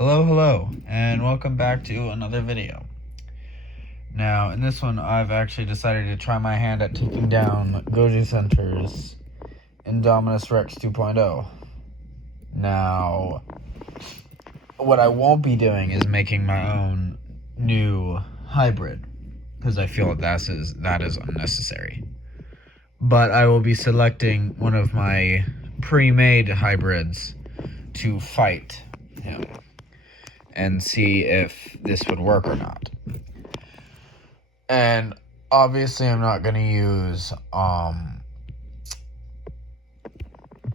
Hello, and welcome back to another video. Now, in this one, I've actually decided to try my hand at taking down Goju Center's Indominus Rex 2.0. Now, what I won't be doing is making my own new hybrid, because I feel that is unnecessary. But I will be selecting one of my pre-made hybrids to fight him and see if this would work or not. And obviously I'm not going to use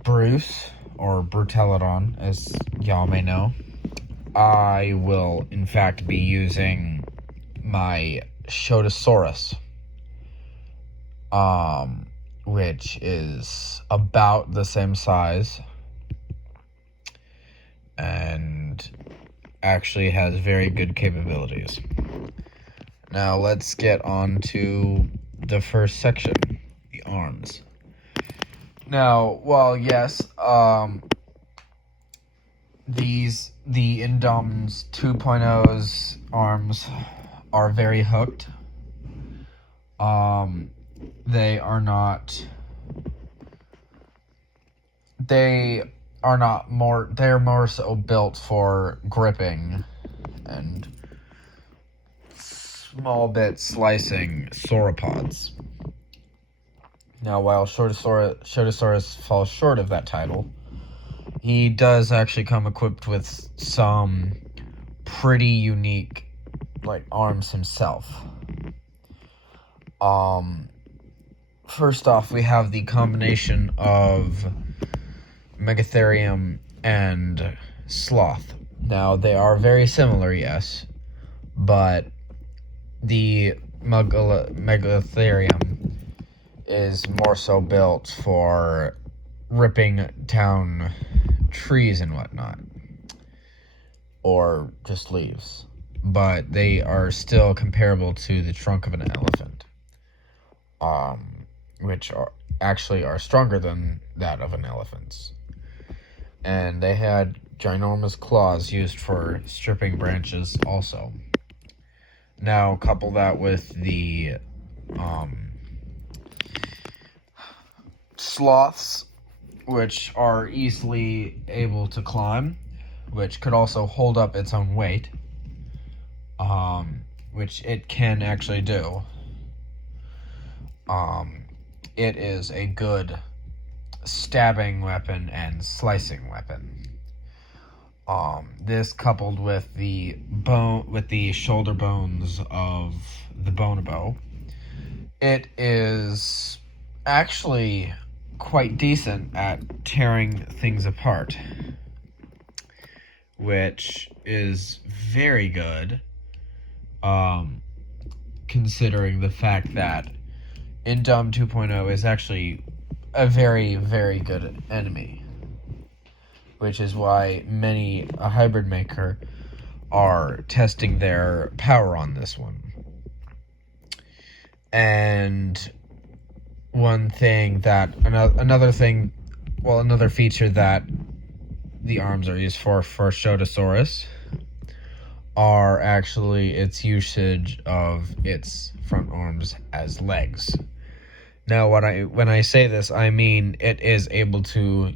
Bruce or Brutelodon, as y'all may know. I will in fact be using my Shotosaurus, which is about the same size and actually has very good capabilities. Now let's get on to the first section, the arms. Now, well, yes, the Indominus 2.0's arms are very hooked. They are more so built for gripping and small bit slicing sauropods. Now, while Shotosaurus falls short of that title, he does actually come equipped with some pretty unique, arms himself. First off, we have the combination of Megatherium and Sloth. Now, they are very similar, yes, but the Megatherium is more so built for ripping down trees and whatnot, or just leaves, but they are still comparable to the trunk of an elephant, which are stronger than that of an elephant's. And they had ginormous claws used for stripping branches also. Now, couple that with the sloths, which are easily able to climb, which could also hold up its own weight, which it can actually do. It is a good stabbing weapon and slicing weapon. This coupled with the shoulder bones of the bonobo, it is actually quite decent at tearing things apart, which is very good, considering the fact that Indom 2.0 is actually a very, very good enemy, which is why a hybrid maker are testing their power on this one. And another feature that the arms are used for Shotosaurus are actually its usage of its front arms as legs. Now, when I say this, I mean it is able to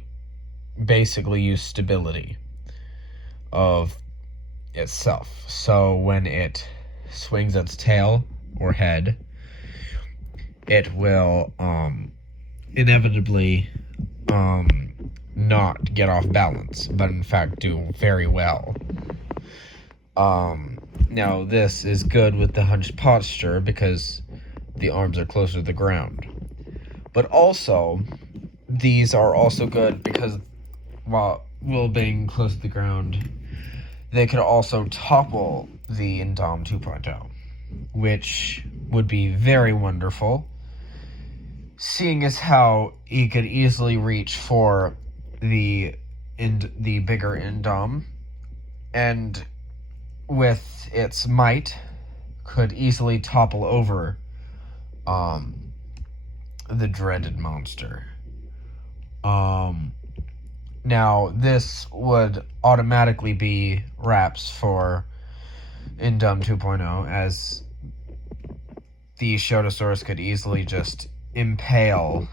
basically use stability of itself. So when it swings its tail or head, it will inevitably not get off balance, but in fact do very well. Now, this is good with the hunched posture because the arms are closer to the ground. But also, these are also good because while being close to the ground, they could also topple the Indom 2.0, which would be very wonderful, seeing as how he could easily reach for the bigger Indom, and with its might, could easily topple over the dreaded monster. Now, this would automatically be wraps for Indum 2.0, as the Shotosaurus could easily just impale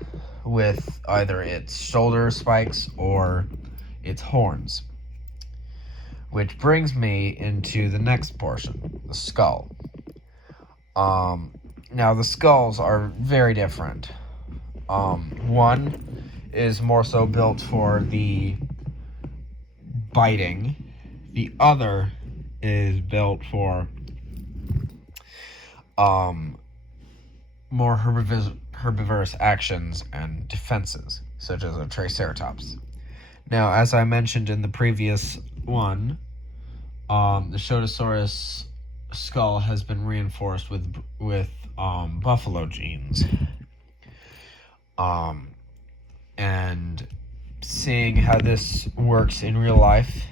with either its shoulder spikes or its horns. Which brings me into the next portion, the skull. Now, the skulls are very different. One is more so built for the biting. The other is built for more herbivorous actions and defenses, such as a Triceratops. Now, as I mentioned in the previous one, the Shotosaurus skull has been reinforced with buffalo genes. And seeing how this works in real life,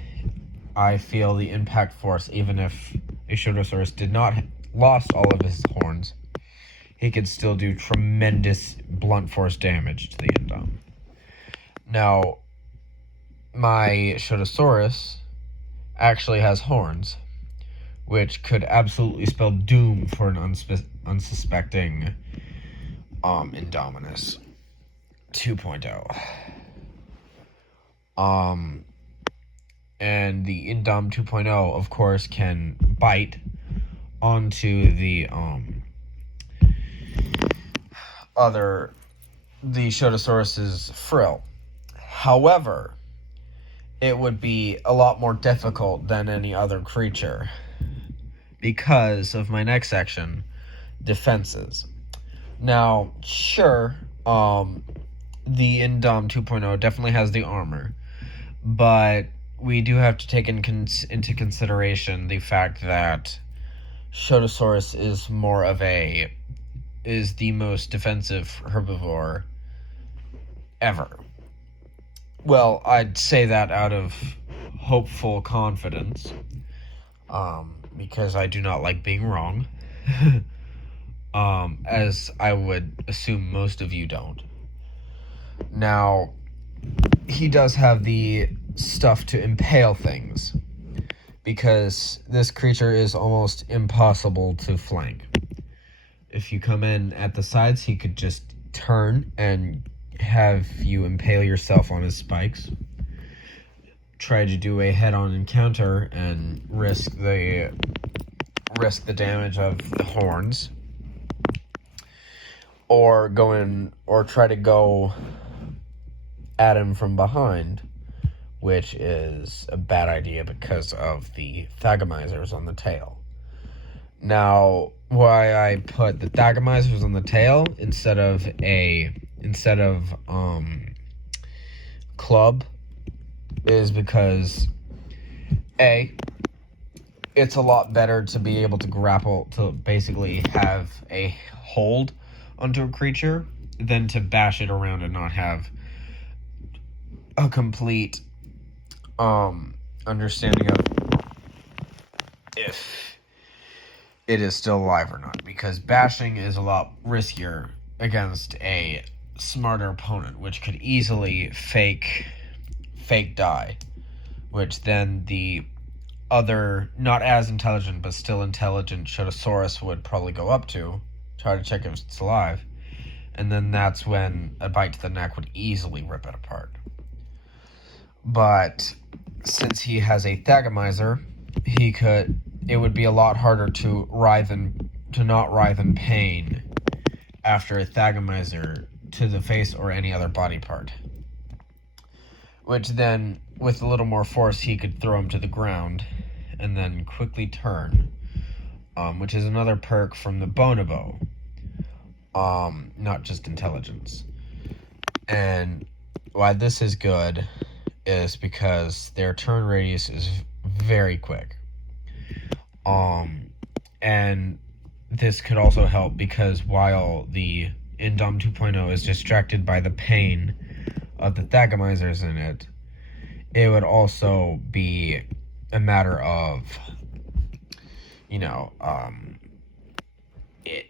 I feel the impact force, even if a Shotosaurus did not lost all of his horns, he could still do tremendous blunt force damage to the Indom. Now, my Shotosaurus actually has horns, which could absolutely spell doom for an unsuspecting Indominus 2.0. And the Indom 2.0, of course, can bite onto the Shotosaurus's frill. However, it would be a lot more difficult than any other creature because of my next section, defenses. Now, sure, the Indom 2.0 definitely has the armor, but we do have to take into consideration the fact that Shotosaurus is the most defensive herbivore ever. Well, I'd say that out of hopeful confidence, because I do not like being wrong, as I would assume most of you don't. Now, he does have the stuff to impale things, because this creature is almost impossible to flank. If you come in at the sides, he could just turn and have you impale yourself on his spikes. Try to do a head-on encounter and risk the damage of the horns, or try to go at him from behind, which is a bad idea because of the thagomizers on the tail. Now, why I put the thagomizers on the tail instead of club is because it's a lot better to be able to grapple, to basically have a hold onto a creature, than to bash it around and not have a complete understanding of if it is still alive or not, because bashing is a lot riskier against a smarter opponent, which could easily fake die, which then the other not as intelligent but still intelligent Shotosaurus would probably go up to, try to check if it's alive, and then that's when a bite to the neck would easily rip it apart. But since he has a thagomizer, it would be a lot harder to not writhe in pain after a thagomizer to the face or any other body part. Which then, with a little more force, he could throw him to the ground and then quickly turn, which is another perk from the bonobo, not just intelligence. And why this is good is because their turn radius is very quick. And this could also help because while the Indom 2.0 is distracted by the pain of the thagomizers in it, it would also be a matter of, it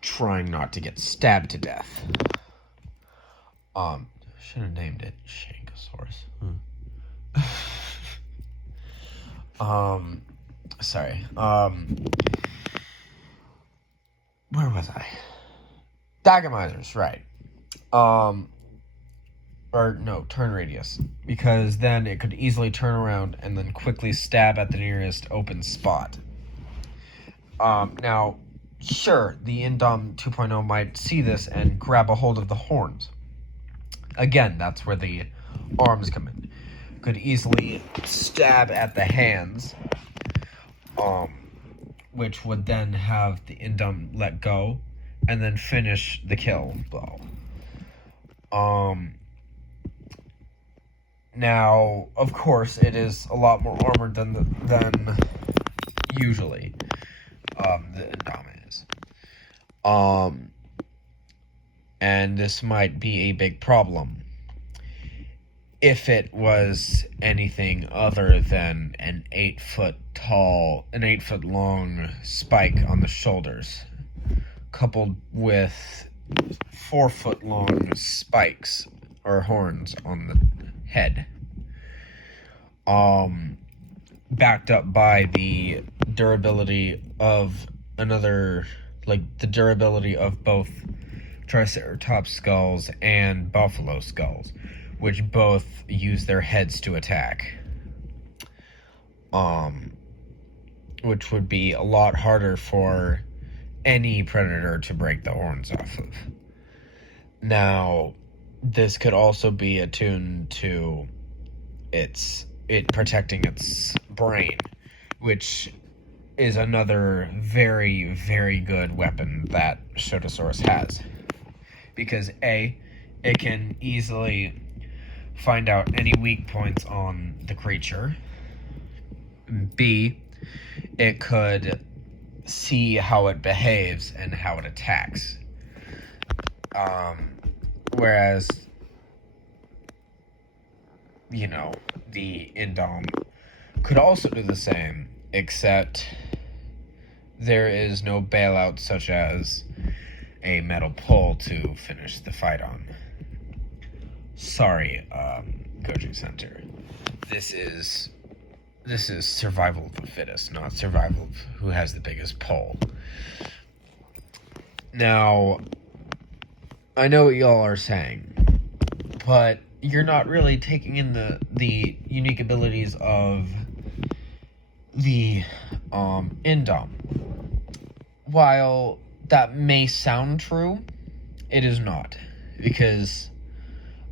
trying not to get stabbed to death. Should have named it Shankosaurus. Shotosaurus. Sorry. Where was I? Dagomizers, right. Or no, turn radius. Because then it could easily turn around and then quickly stab at the nearest open spot. Now, sure, the Indom 2.0 might see this and grab a hold of the horns. Again, that's where the arms come in. Could easily stab at the hands, which would then have the Indom let go and then finish the kill blow. Now, of course, it is a lot more armored than usually the Indom is. And this might be a big problem if it was anything other than an 8 foot long spike on the shoulders, coupled with 4 foot long spikes or horns on the head, backed up by the durability of the durability of both Triceratops skulls and buffalo skulls, which both use their heads to attack. Which would be a lot harder for any predator to break the horns off of. Now, this could also be attuned to it protecting its brain, which is another very, very good weapon that Shotosaurus has. Because A, it can easily find out any weak points on the creature. B, it could see how it behaves and how it attacks. Whereas, the Indom could also do the same, except there is no bailout such as a metal pole to finish the fight on. Sorry, coaching center. This is survival of the fittest, not survival of who has the biggest pole. Now, I know what y'all are saying, but you're not really taking in the unique abilities of the Indom. While that may sound true, it is not, because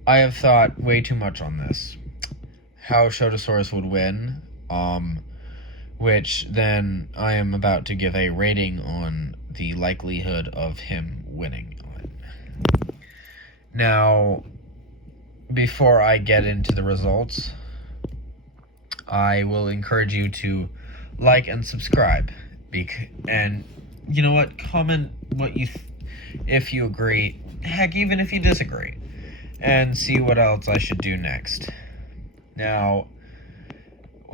I have thought way too much on this. How Shotosaurus would win, which then I am about to give a rating on the likelihood of him winning on. Now, before I get into the results, I will encourage you to like and subscribe, and you know what? Comment what if you agree, heck, even if you disagree, and see what else I should do next. Now,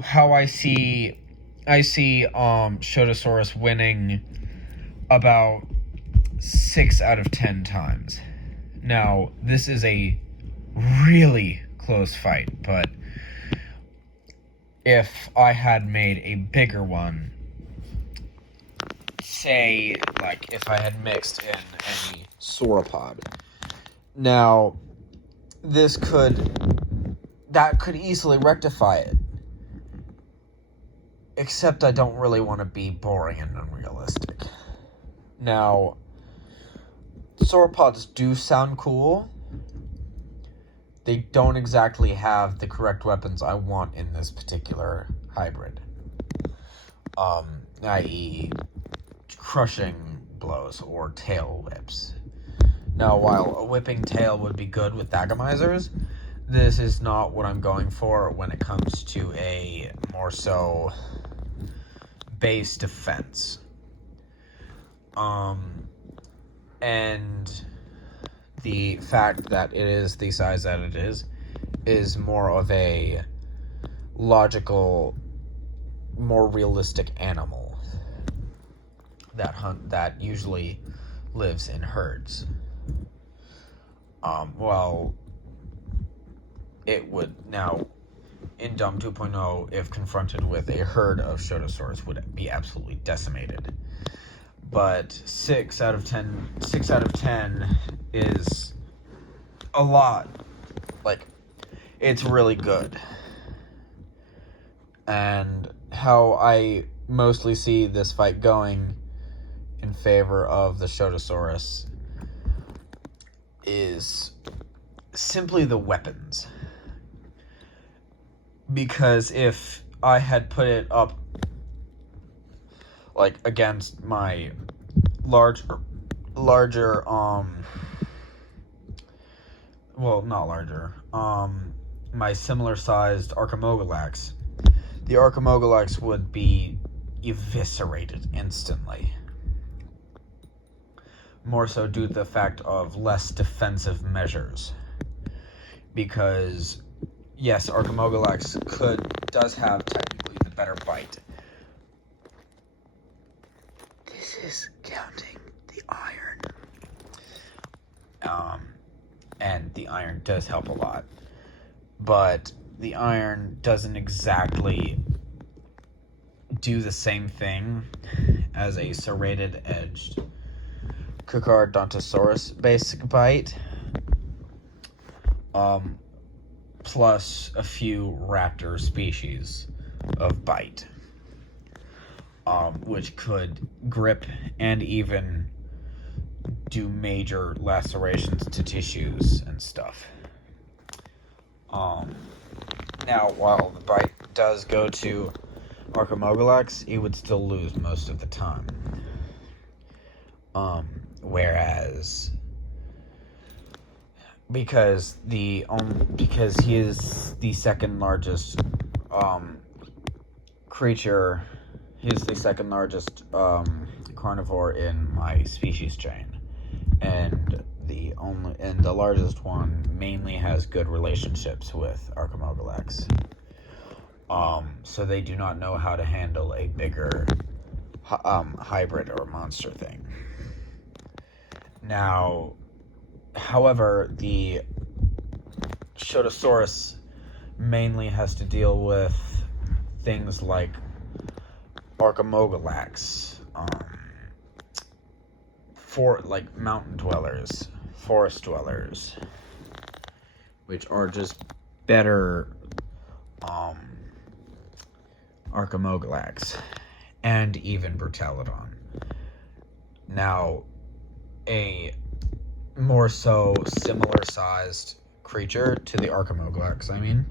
how I see Shotosaurus winning about 6 out of 10 times. Now, this is a really close fight, but if I had made a bigger one, say, like, if I had mixed in any sauropod, now, that could easily rectify it. Except I don't really want to be boring and unrealistic. Now, sauropods do sound cool. They don't exactly have the correct weapons I want in this particular hybrid. I.e., crushing blows or tail whips. Now, while a whipping tail would be good with Dagomizers, this is not what I'm going for when it comes to a more so base defense. And the fact that it is the size that it is more of a logical, more realistic animal that usually lives in herds. Well, it would now, in Dom 2.0, if confronted with a herd of Shotosaurus, would be absolutely decimated. But 6 out of 10 is a lot. Like, it's really good. And how I mostly see this fight going in favor of the Shotosaurus is simply the weapons. Because if I had put it up like against my larger not larger, my similar sized Archimogalax, the Archimogalax would be eviscerated instantly. More so due to the fact of less defensive measures. Because, yes, Archimogalax does have technically the better bite. This is counting the iron. And the iron does help a lot. But the iron doesn't exactly do the same thing as a serrated edged Cucarodontosaurus basic bite, plus a few raptor species of bite, which could grip and even do major lacerations to tissues and stuff. Now, while the bite does go to Archimogalax, it would still lose most of the time. Whereas, because he is the second largest creature, he is the second largest carnivore in my species chain, and the largest one mainly has good relationships with Archimogalax. So they do not know how to handle a bigger hybrid or monster thing. Now, however, the Shotosaurus mainly has to deal with things like Archimogalax, like mountain dwellers, forest dwellers, which are just better Archimogalax, and even Brutalodon. Now, a more so similar sized creature to the Archimogalax,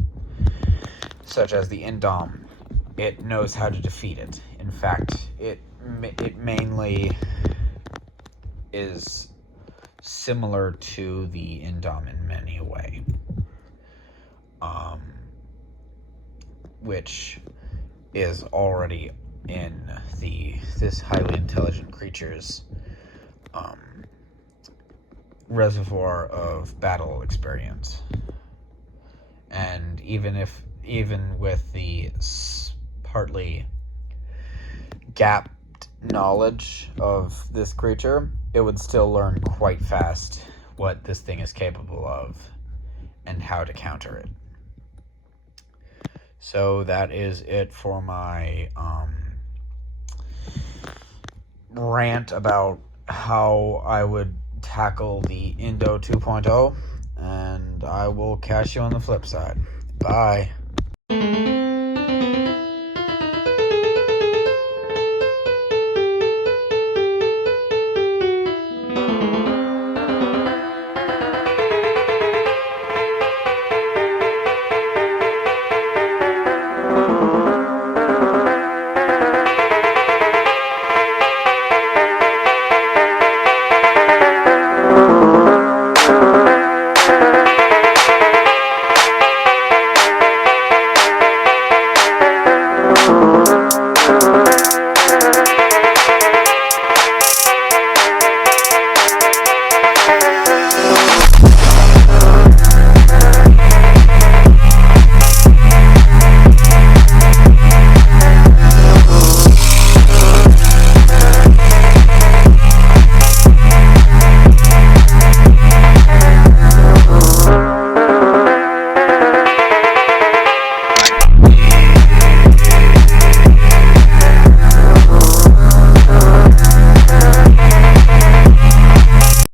such as the Indom, it knows how to defeat it. In fact, it mainly is similar to the Indom in many a way, which is already in this highly intelligent creature's reservoir of battle experience. And even with the partly gapped knowledge of this creature, it would still learn quite fast what this thing is capable of and how to counter it. So that is it for my rant about how I would tackle the Indo 2.0, and I will catch you on the flip side. Bye.